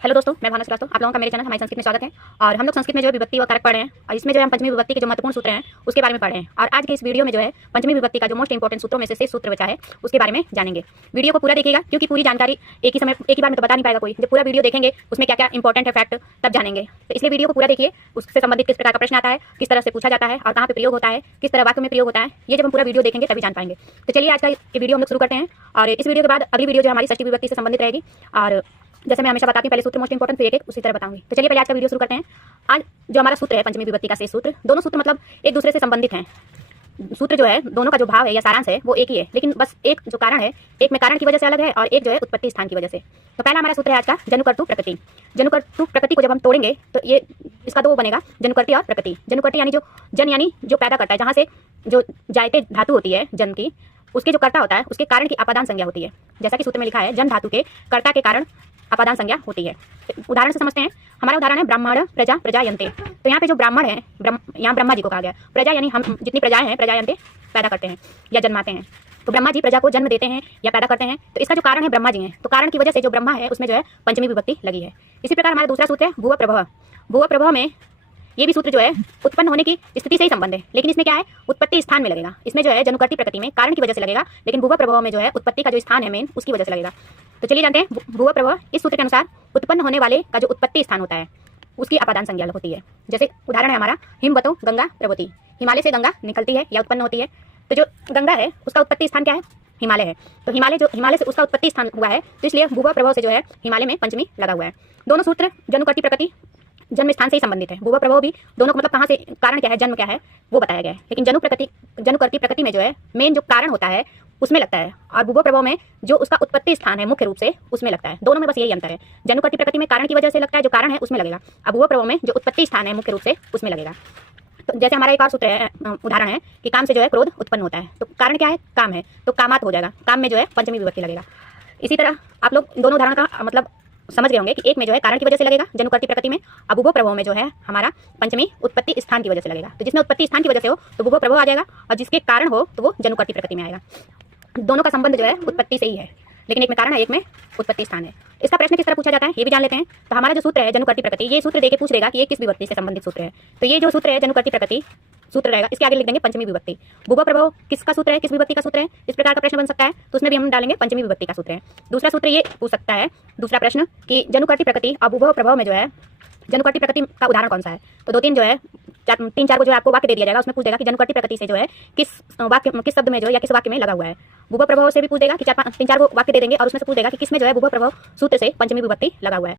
Hello दोस्तों, मैं भावना श्रीवास्तव। आप लोगों का मेरे चैनल हमारी संस्कृत में स्वागत है। और हम लोग संस्कृत में जो है विभक्ति व कारक पढ़ रहे हैं और इसमें जो है हम पंचमी विभक्ति के जो महत्वपूर्ण सूत्र हैं उसके बारे में पढ़ रहे हैं। और आज के इस वीडियो में जो है पंचमी विभक्ति का जो मोस्ट इंपॉर्टेंट सूत्रों में से शेष सूत्र बचा है उसके बारे में जानेंगे। वीडियो को पूरा देखिएगा क्योंकि पूरी जानकारी एक ही बार में तो बता नहीं पाएगा कोई। जब पूरा वीडियो देखेंगे उसमें क्या क्या इंपॉर्टेंट है फैक्ट तब जानेंगे। तो इसलिए वीडियो को पूरा देखिए, उससे संबंधित किस प्रकार का प्रश्न आता है, किस तरह से पूछा जाता है और कहाँ पे प्रयोग होता है, किस तरह वाक्य में प्रयोग होता है, ये जब हम पूरा वीडियो देखेंगे तभी जान पाएंगे। तो चलिए आज का ये वीडियो हम लोग शुरू करते हैं। और इस वीडियो के बाद अगली वीडियो जो हमारी षष्ठी विभक्ति से संबंधित रहेगी। और जैसे मैं हमेशा बताती हूँ, पहले सूत्र मोस्ट इंपॉर्टेंट, फिर एक उसी तरह बताऊंगी। तो चलिए पहले आज का वीडियो शुरू करते हैं। आज जो हमारा सूत्र है पंचमी विभक्ति का शेष सूत्र, दोनों सूत्र मतलब एक दूसरे से संबंधित हैं। सूत्र जो है दोनों का जो भाव है या सारांश है वो एक ही है, लेकिन बस एक जो कारण है, एक में कारण की वजह से अलग है और एक जो है उत्पत्ति स्थान की वजह से। तो पहला हमारा सूत्र है आज का जनुकर्तु प्रकृति। जनुकर्तु प्रकृति को जब हम तोड़ेंगे तो ये इसका दो बनेगा, जनुकर्ती और प्रकृति। जनुकर्ती यानी जो जन यानी जो पैदा करता है, जहाँ से जो जायते धातु होती है जन्म की, उसके जो कर्ता होता है उसके कारण की अपादान संज्ञा होती है। जैसा कि सूत्र में लिखा है, जन धातु के कर्ता के कारण अपादान संज्ञा होती है। उदाहरण से समझते हैं। हमारा उदाहरण है ब्राह्मण प्रजा प्रजायन्ते। तो यहाँ पे जो ब्राह्मण है, यहाँ ब्रह्मा जी को कहा गया। प्रजा यानी हम जितनी प्रजाएं हैं, प्रजायन्ते पैदा करते हैं या जन्माते हैं। तो ब्रह्मा जी प्रजा को जन्म देते हैं या पैदा करते हैं। तो इसका जो कारण है ब्रह्मा जी हैं, तो कारण की वजह से जो ब्रह्मा है उसमें जो है पंचमी विभक्ति लगी है। इसी प्रकार हमारा दूसरा सूत्र है भूव प्रभव। भूव प्रभव में ये भी सूत्र जो है उत्पन्न होने की स्थिति से ही संबंध है, लेकिन इसमें क्या है, उत्पत्ति स्थान में लगेगा। इसमें जो है जनुकर्ती प्रकृति में कारण की वजह से लगेगा, लेकिन भूव प्रभव में जो है उत्पत्ति का जो स्थान है मेन, उसकी वजह से लगेगा। तो चलिए जानते हैं भूव प्रभव। इस सूत्र के अनुसार उत्पन्न होने वाले का जो उत्पत्ति स्थान होता है उसकी अपादान संज्ञा होती है। जैसे उदाहरण है हमारा हिमवतो गंगा प्रभवती। हिमालय से गंगा निकलती है या उत्पन्न होती है। तो जो गंगा है उसका उत्पत्ति स्थान क्या है, हिमालय है। तो हिमालय से उसका उत्पत्ति स्थान हुआ है, तो इसलिए भूव प्रभव से जो है हिमालय में पंचमी लगा हुआ है। दोनों सूत्र जनुकर्ती प्रकृति जन्म स्थान से ही संबंधित है। भूव प्रभव भी दोनों को मतलब कहाँ से, कारण क्या है, जन्म क्या है वो बताया गया है। लेकिन जनुकर्ती प्रकृति में जो है मेन जो कारण होता है उसमें लगता है, और भूव प्रभव में जो उसका उत्पत्ति स्थान है मुख्य रूप से उसमें लगता है। दोनों में बस यही अंतर है। जनुकर्ती प्रकृति में कारण की वजह से लगता है, जो कारण है उसमें लगेगा। अब भूव प्रभव में जो उत्पत्ति स्थान है मुख्य रूप से उसमें लगेगा। तो जैसे हमारा एक और सूत्र है, उदाहरण है कि काम से जो है क्रोध उत्पन्न होता है। तो कारण क्या है, काम है, तो कामात हो जाएगा। काम में जो है पंचमी विभक्ति लगेगा। इसी तरह आप लोग दोनों उदाहरण का मतलब समझ गए होंगे कि एक में जो है कारण की वजह से लगेगा जनुकर्ती प्रकृति में, अब भूव प्रभव में जो है हमारा पंचमी उत्पत्ति स्थान की वजह से लगेगा। तो जिसमें उत्पत्ति स्थान की वजह से हो तो भूव प्रभव आ जाएगा, और जिसके कारण हो तो वो जनुकर्ती प्रकृति में आएगा। दोनों का संबंध जो है उत्पत्ति से ही है, लेकिन एक में कारण है, एक में उत्पत्ति स्थान है। इसका प्रश्न किस तरह पूछा जाता है ये भी जान लेते हैं। तो हमारा जो सूत्र है जनुकर्ती प्रकृति, ये सूत्र देके पूछ लेगा कि ये किस विभक्ति से संबंधित सूत्र है। तो ये जो सूत्र है जनुकर्ती प्रकृति सूत्र रहेगा, इसके आगे लिख देंगे पंचमी विभक्ति। भूव प्रभव किसका सूत्र है, किस विभक्ति का सूत्र है, इस प्रकार का प्रश्न बन सकता है। तो उसमें भी हम डालेंगे पंचमी विभक्ति का सूत्र है। दूसरा सूत्र ये पूछ सकता है, दूसरा प्रश्न कि जनुकर्ती प्रकृति और भूव प्रभव में जो है जनुकर्ती प्रकृति का उदाहरण कौन सा है। तो दो तीन जो है तीन चार को जो है आपको वाक्य दे दिया जाएगा, उसमें पूछ देगा कि जनुकर्ती प्रकृति से जो है किस शब्द में जो है या किस वाक्य में लगा हुआ है। भूव प्रभव से भी पूछ देगा कि तीन चार को वाक्य दे देंगे, और उसमें से पूछ देगा कि किसमें जो है भूव प्रभव सूत्र से पंचमी विभक्ति लगा हुआ है।